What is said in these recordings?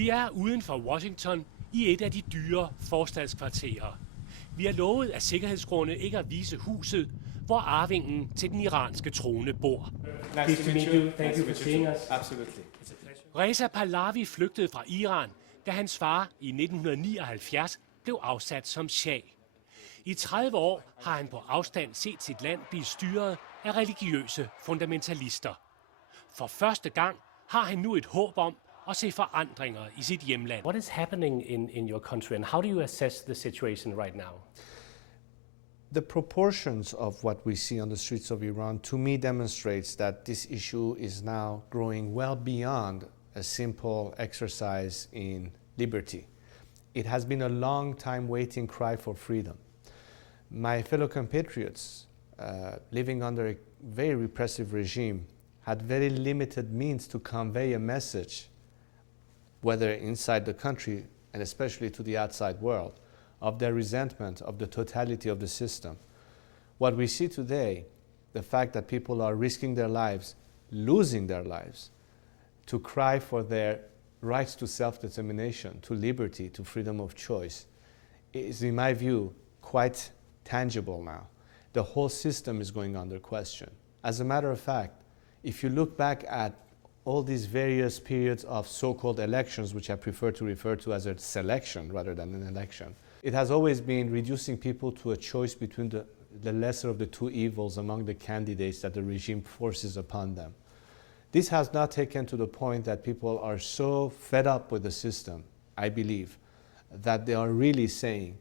Vi er uden for Washington i et af de dyre forstadskvarterer. Vi har lovet af sikkerhedsgrunde ikke at vise huset, hvor arvingen til den iranske trone bor. Nice to meet you. Thank you for seeing us. Absolutely. Reza Pahlavi flygtede fra Iran, da hans far i 1979 blev afsat som shah. I 30 år har han på afstand set sit land blive styret af religiøse fundamentalister. For første gang har han nu et håb om at se forandringer i sit hjemland. What is happening in your country, and how do you assess the situation right now? The proportions of what we see on the streets of Iran, to me, demonstrates that this issue is now growing well beyond a simple exercise in liberty. It has been a long time waiting cry for freedom. My fellow compatriots living under a very repressive regime had very limited means to convey a message, whether inside the country and especially to the outside world, of their resentment of the totality of the system. What we see today, the fact that people are risking their lives, losing their lives, to cry for their rights to self-determination, to liberty, to freedom of choice, is, in my view, quite tangible now. The whole system is going under question. As a matter of fact, if you look back at all these various periods of so-called elections, which I prefer to refer to as a selection rather than an election, it has always been reducing people to a choice between the lesser of the two evils among the candidates that the regime forces upon them. This has not taken to the point that people are so fed up with the system, I believe, that they are really saying,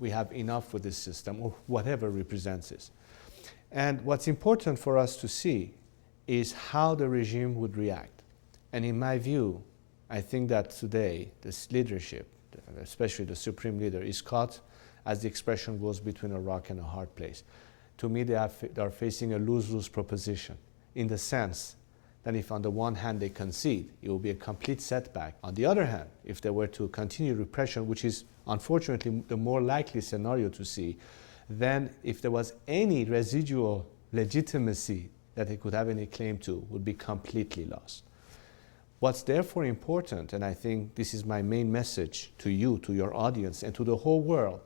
we have enough with this system, or whatever represents it. And what's important for us to see is how the regime would react. And in my view, I think that today, this leadership, especially the supreme leader, is caught, as the expression goes, between a rock and a hard place. To me, they are facing a lose-lose proposition, in the sense that if on the one hand they concede, it will be a complete setback. On the other hand, if they were to continue repression, which is unfortunately the more likely scenario to see, then if there was any residual legitimacy that they could have any claim to, would be completely lost. What's therefore important, and I think this is my main message to you, to your audience, and to the whole world,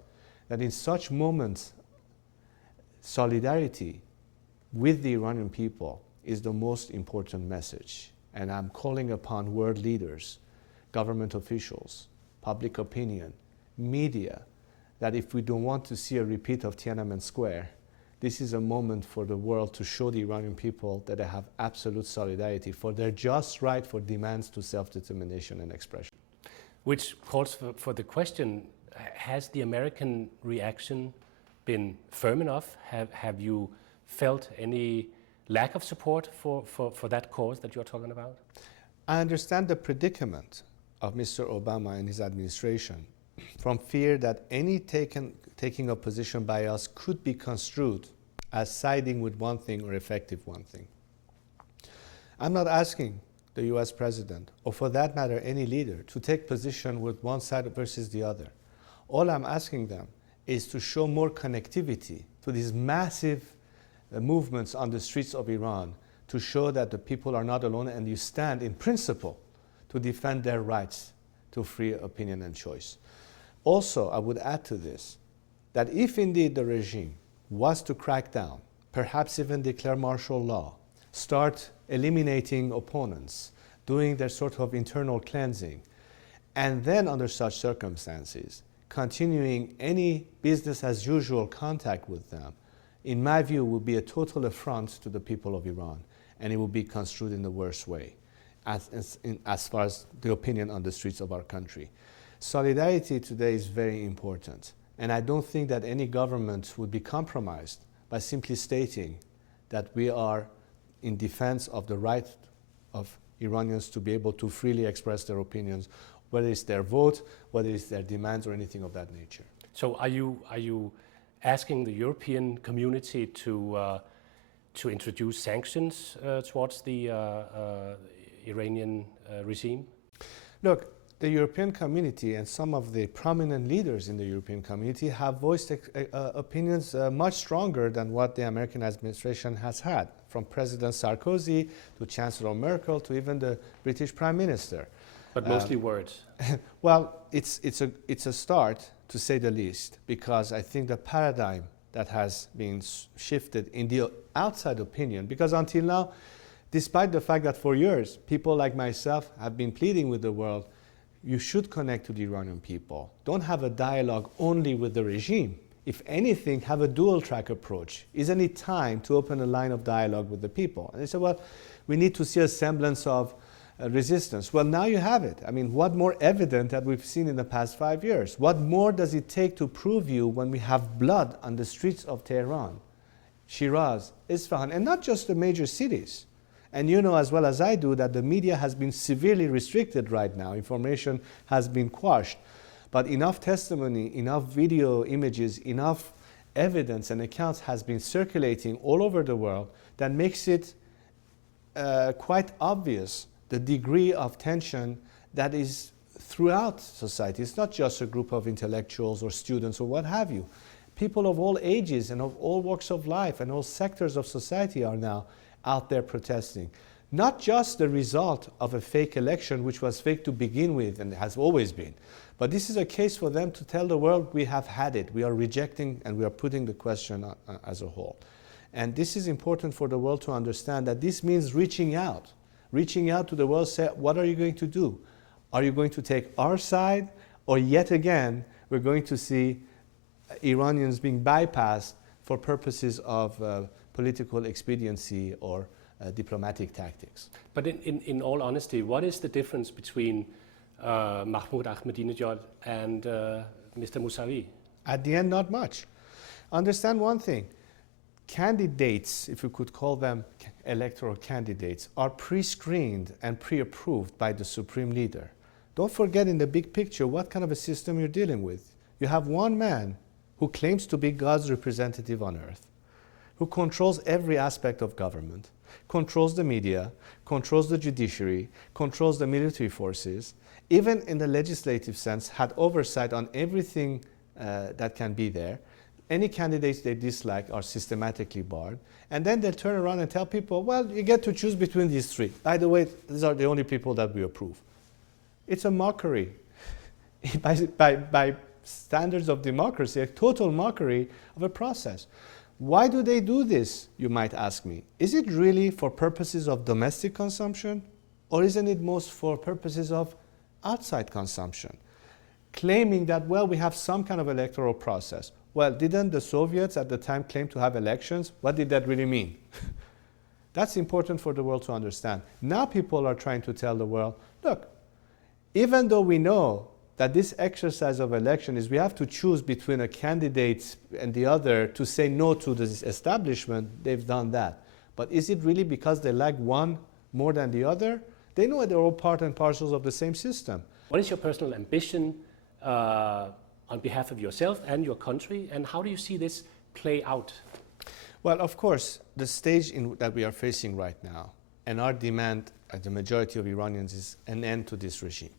that in such moments, solidarity with the Iranian people is the most important message. And I'm calling upon world leaders, government officials, public opinion, media, that if we don't want to see a repeat of Tiananmen Square, this is a moment for the world to show the Iranian people that they have absolute solidarity for their just right for demands to self-determination and expression. Which calls for the question, has the American reaction been firm enough? Have you felt any lack of support for that cause that you're talking about? I understand the predicament of Mr. Obama and his administration from fear that any taking a position by us could be construed as siding with one thing or effective one thing. I'm not asking the US president, or for that matter any leader, to take position with one side versus the other. All I'm asking them is to show more connectivity to these massive movements on the streets of Iran, to show that the people are not alone and you stand in principle to defend their rights to free opinion and choice. Also, I would add to this, that if indeed the regime was to crack down, perhaps even declare martial law, start eliminating opponents, doing their sort of internal cleansing, and then under such circumstances, continuing any business as usual contact with them, in my view, would be a total affront to the people of Iran, and it would be construed in the worst way, as far as the opinion on the streets of our country. Solidarity today is very important, and I don't think that any government would be compromised by simply stating that we are in defense of the right of Iranians to be able to freely express their opinions, whether it's their vote, whether it's their demands or anything of that nature. So are you asking the European community to introduce sanctions towards the Iranian regime? Look, the European community and some of the prominent leaders in the European community have voiced opinions much stronger than what the American administration has had, from President Sarkozy to Chancellor Merkel to even the British Prime Minister. But mostly words. Well, it's a start, to say the least, because I think the paradigm that has been shifted in the outside opinion, because until now, despite the fact that for years, people like myself have been pleading with the world, you should connect to the Iranian people. Don't have a dialogue only with the regime. If anything, have a dual-track approach. Isn't it time to open a line of dialogue with the people? And they said, well, we need to see a semblance of resistance. Well, now you have it. I mean, what more evident that we've seen in the past 5 years? What more does it take to prove you when we have blood on the streets of Tehran, Shiraz, Isfahan, and not just the major cities? And you know as well as I do that the media has been severely restricted right now. Information has been quashed. But enough testimony, enough video images, enough evidence and accounts has been circulating all over the world that makes it quite obvious the degree of tension that is throughout society. It's not just a group of intellectuals or students or what have you. People of all ages and of all walks of life and all sectors of society are now out there protesting. Not just the result of a fake election, which was fake to begin with and has always been, but this is a case for them to tell the world, we have had it. We are rejecting and we are putting the question as a whole. And this is important for the world to understand that this means reaching out to the world, say, what are you going to do? Are you going to take our side? Or yet again, we're going to see Iranians being bypassed for purposes of political expediency or diplomatic tactics. But in all honesty, what is the difference between Mahmoud Ahmadinejad and Mr. Mousavi? At the end, not much. Understand one thing. Candidates, if you could call them electoral candidates, are pre-screened and pre-approved by the supreme leader. Don't forget in the big picture what kind of a system you're dealing with. You have one man who claims to be God's representative on earth, who controls every aspect of government, controls the media, controls the judiciary, controls the military forces, even in the legislative sense, had oversight on everything that can be there. Any candidates they dislike are systematically barred. And then they'll turn around and tell people, well, you get to choose between these three. By the way, these are the only people that we approve. It's a mockery. by standards of democracy, a total mockery of a process. Why do they do this, you might ask me? Is it really for purposes of domestic consumption? Or isn't it most for purposes of outside consumption? Claiming that, well, we have some kind of electoral process. Well, didn't the Soviets at the time claim to have elections? What did that really mean? That's important for the world to understand. Now people are trying to tell the world, look, even though we know that this exercise of election is we have to choose between a candidate and the other to say no to this establishment, they've done that. But is it really because they like one more than the other? They know they're all part and parcels of the same system. What is your personal ambition on behalf of yourself and your country, and how do you see this play out? Well, of course, the stage that we are facing right now, and our demand at the majority of Iranians, is an end to this regime.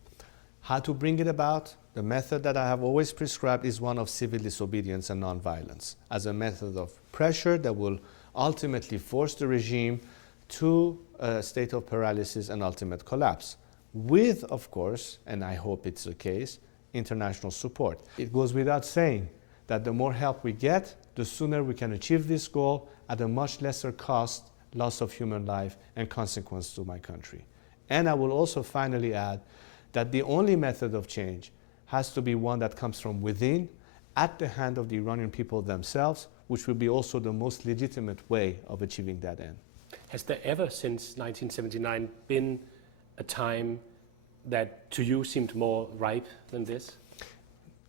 How to bring it about? The method that I have always prescribed is one of civil disobedience and nonviolence, as a method of pressure that will ultimately force the regime to a state of paralysis and ultimate collapse, with, of course, and I hope it's the case, international support. It goes without saying that the more help we get, the sooner we can achieve this goal at a much lesser cost, loss of human life, and consequence to my country. And I will also finally add that the only method of change has to be one that comes from within, at the hand of the Iranian people themselves, which will be also the most legitimate way of achieving that end. Has there ever, since 1979, been a time that to you seemed more ripe than this?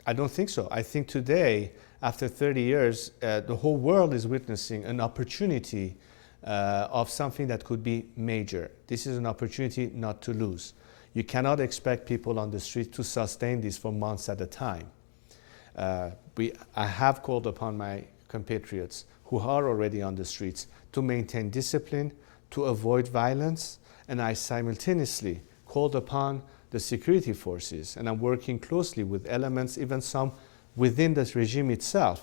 I don't think so. I think today, after 30 years, the whole world is witnessing an opportunity of something that could be major. This is an opportunity not to lose. You cannot expect people on the street to sustain this for months at a time. I have called upon my compatriots who are already on the streets to maintain discipline, to avoid violence, and I simultaneously called upon the security forces, and I'm working closely with elements, even some within this regime itself,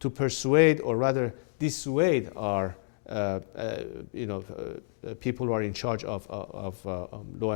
to persuade or rather dissuade our people who are in charge of law